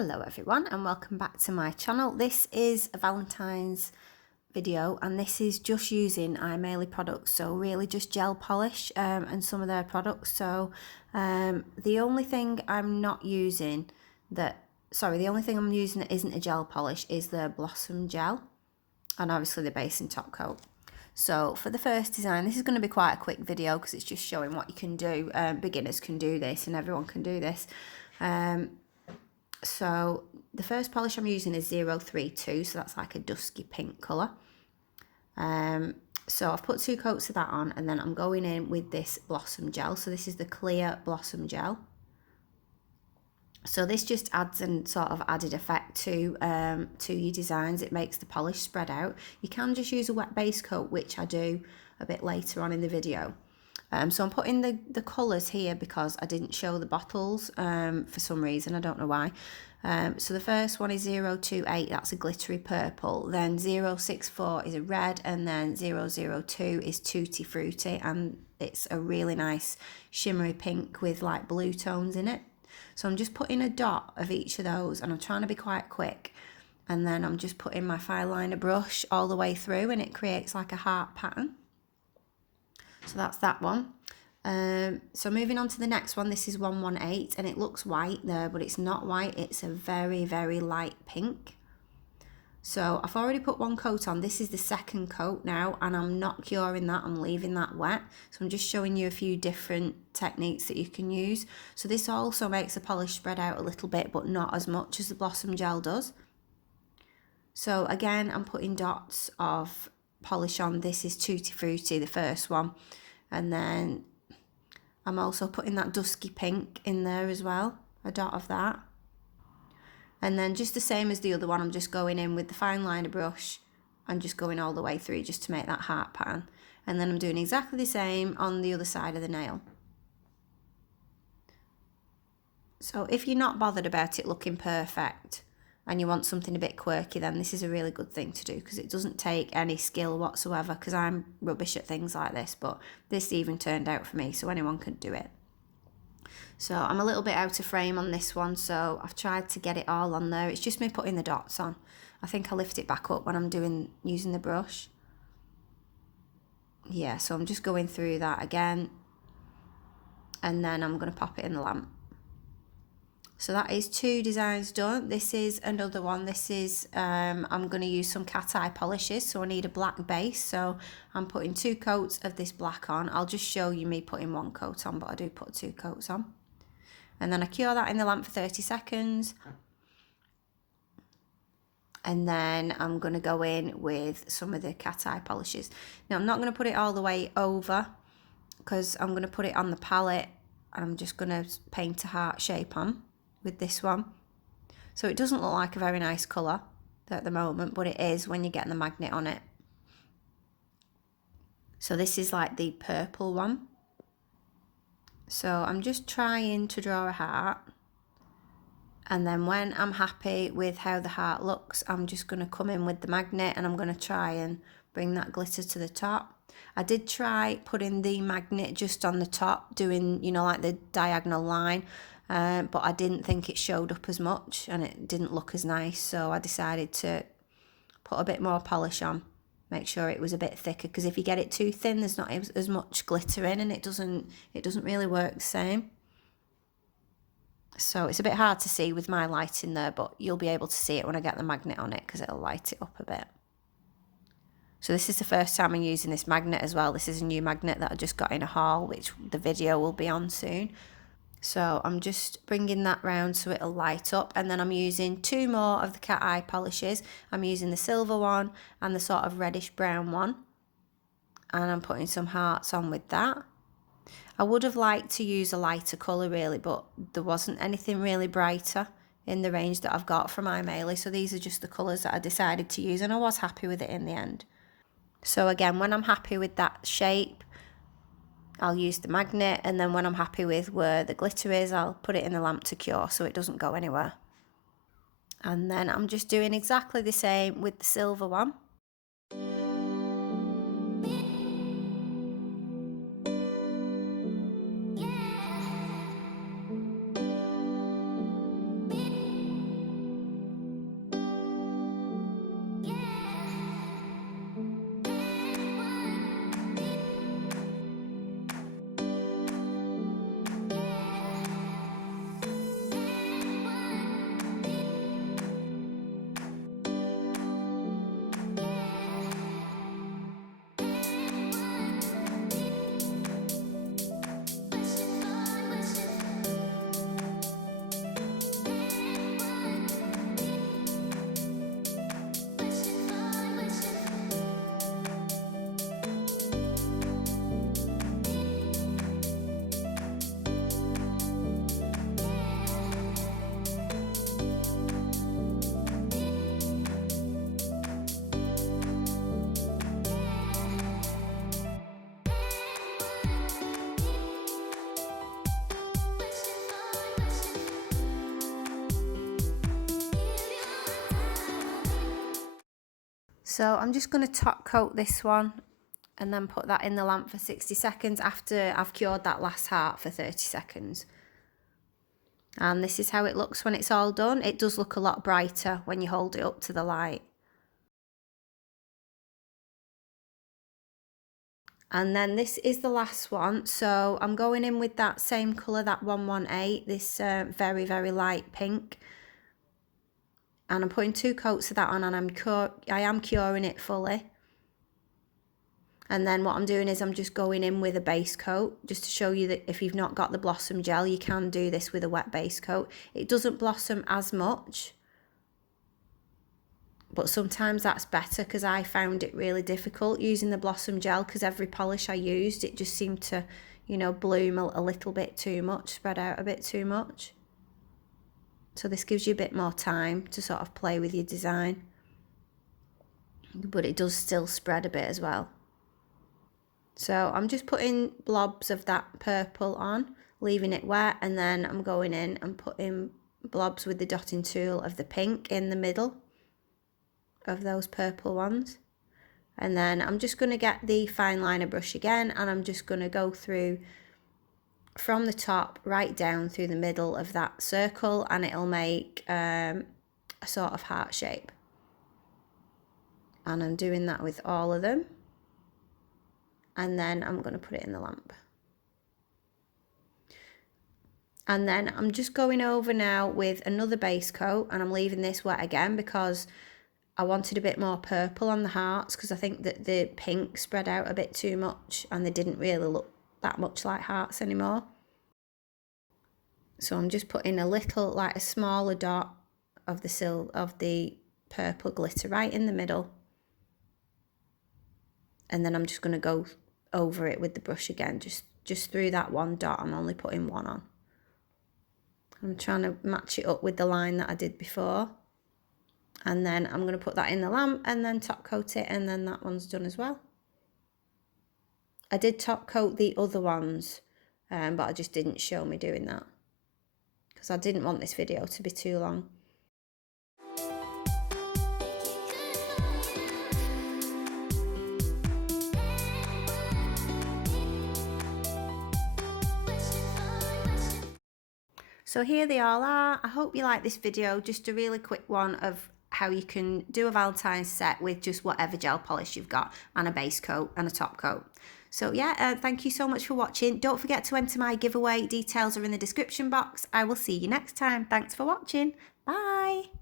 Hello everyone and welcome back to my channel. This is a Valentine's video and this is just using Aimeili products, so really just gel polish and some of their products. So the only thing I'm using that isn't a gel polish is the Blossom Gel and obviously the base and top coat. So for the first design, this is going to be quite a quick video because it's just showing what you can do. Beginners can do this and everyone can do this. So the first polish I'm using is 032, so that's like a dusky pink colour. So I've put 2 coats of that on and then I'm going in with this Blossom Gel. So this is the clear Blossom Gel. So this just adds an sort of added effect to your designs. It makes the polish spread out. You can just use a wet base coat, which I do a bit later on in the video. So I'm putting the colours here because I didn't show the bottles for some reason, I don't know why. So the first one is 028, that's a glittery purple, then 064 is a red, and then 002 is Tutti Frutti, and it's a really nice shimmery pink with like blue tones in it. So I'm just putting a dot of each of those and I'm trying to be quite quick, and then I'm just putting my fine liner brush all the way through and it creates like a heart pattern. So that's that one. So moving on to the next one, this is 118 and it looks white there, but it's not white, it's a very, very light pink. So I've already put 1 coat on. This is the second coat now and I'm not curing that, I'm leaving that wet. So I'm just showing you a few different techniques that you can use. So this also makes the polish spread out a little bit, but not as much as the Blossom Gel does. So again, I'm putting dots of polish on. This is Tutti Frutti, the first one, and then I'm also putting that dusky pink in there as well, a dot of that, and then just the same as the other one, I'm just going in with the fine liner brush and just going all the way through just to make that heart pattern, and then I'm doing exactly the same on the other side of the nail. So if you're not bothered about it looking perfect and you want something a bit quirky, then this is a really good thing to do because it doesn't take any skill whatsoever, because I'm rubbish at things like this, but this even turned out for me, so anyone could do it. So I'm a little bit out of frame on this one, so I've tried to get it all on there. It's just me putting the dots on. I think I lift it back up when I'm using the brush. Yeah, so I'm just going through that again and then I'm going to pop it in the lamp. So that is 2 designs done. This is another one. This is, I'm going to use some cat eye polishes, so I need a black base. So I'm putting 2 coats of this black on. I'll just show you me putting 1 coat on, but I do put 2 coats on. And then I cure that in the lamp for 30 seconds. And then I'm going to go in with some of the cat eye polishes. Now I'm not going to put it all the way over because I'm going to put it on the palette and I'm just going to paint a heart shape on with this one. So it doesn't look like a very nice colour at the moment, but it is when you're getting the magnet on it. So this is like the purple one. So I'm just trying to draw a heart, and then when I'm happy with how the heart looks, I'm just going to come in with the magnet and I'm going to try and bring that glitter to the top. I did try putting the magnet just on the top, doing, you know, like the diagonal line, but I didn't think it showed up as much and it didn't look as nice, so I decided to put a bit more polish on, make sure it was a bit thicker, because if you get it too thin there's not as much glitter in and it doesn't really work the same. So it's a bit hard to see with my light in there, but you'll be able to see it when I get the magnet on it because it'll light it up a bit. So this is the first time I'm using this magnet as well. This is a new magnet that I just got in a haul, which the video will be on soon. So I'm just bringing that round so it'll light up, and then I'm using 2 more of the cat eye polishes. I'm using the silver one and the sort of reddish brown one, and I'm putting some hearts on with that. I would have liked to use a lighter colour really, but there wasn't anything really brighter in the range that I've got from Aimeili, so these are just the colours that I decided to use, and I was happy with it in the end. So again, when I'm happy with that shape, I'll use the magnet, and then when I'm happy with where the glitter is, I'll put it in the lamp to cure so it doesn't go anywhere. And then I'm just doing exactly the same with the silver one. So I'm just going to top coat this one and then put that in the lamp for 60 seconds after I've cured that last heart for 30 seconds. And this is how it looks when it's all done. It does look a lot brighter when you hold it up to the light. And then this is the last one. So I'm going in with that same colour, that 118, this very, very light pink. And I'm putting 2 coats of that on, and I am curing it fully. And then what I'm doing is I'm just going in with a base coat, just to show you that if you've not got the blossom gel, you can do this with a wet base coat. It doesn't blossom as much, but sometimes that's better, because I found it really difficult using the blossom gel, because every polish I used, it just seemed to, you know, bloom a little bit too much, spread out a bit too much. So this gives you a bit more time to sort of play with your design, but it does still spread a bit as well. So I'm just putting blobs of that purple on, leaving it wet, and then I'm going in and putting blobs with the dotting tool of the pink in the middle of those purple ones. And then I'm just going to get the fine liner brush again, and I'm just going to go through from the top right down through the middle of that circle, and it'll make a sort of heart shape. And I'm doing that with all of them. And then I'm going to put it in the lamp. And then I'm just going over now with another base coat, and I'm leaving this wet again because I wanted a bit more purple on the hearts, because I think that the pink spread out a bit too much and they didn't really look that much like hearts anymore. So I'm just putting a little, like a smaller dot of the purple glitter right in the middle. And then I'm just going to go over it with the brush again, just through that one dot. I'm only putting one on. I'm trying to match it up with the line that I did before. And then I'm going to put that in the lamp and then top coat it, and then that one's done as well. I did top coat the other ones, but I just didn't show me doing that, because I didn't want this video to be too long. So here they all are. I hope you like this video, just a really quick one of how you can do a Valentine's set with just whatever gel polish you've got, and a base coat and a top coat. So yeah, thank you so much for watching. Don't forget to enter my giveaway. Details are in the description box. I will see you next time. Thanks for watching. Bye.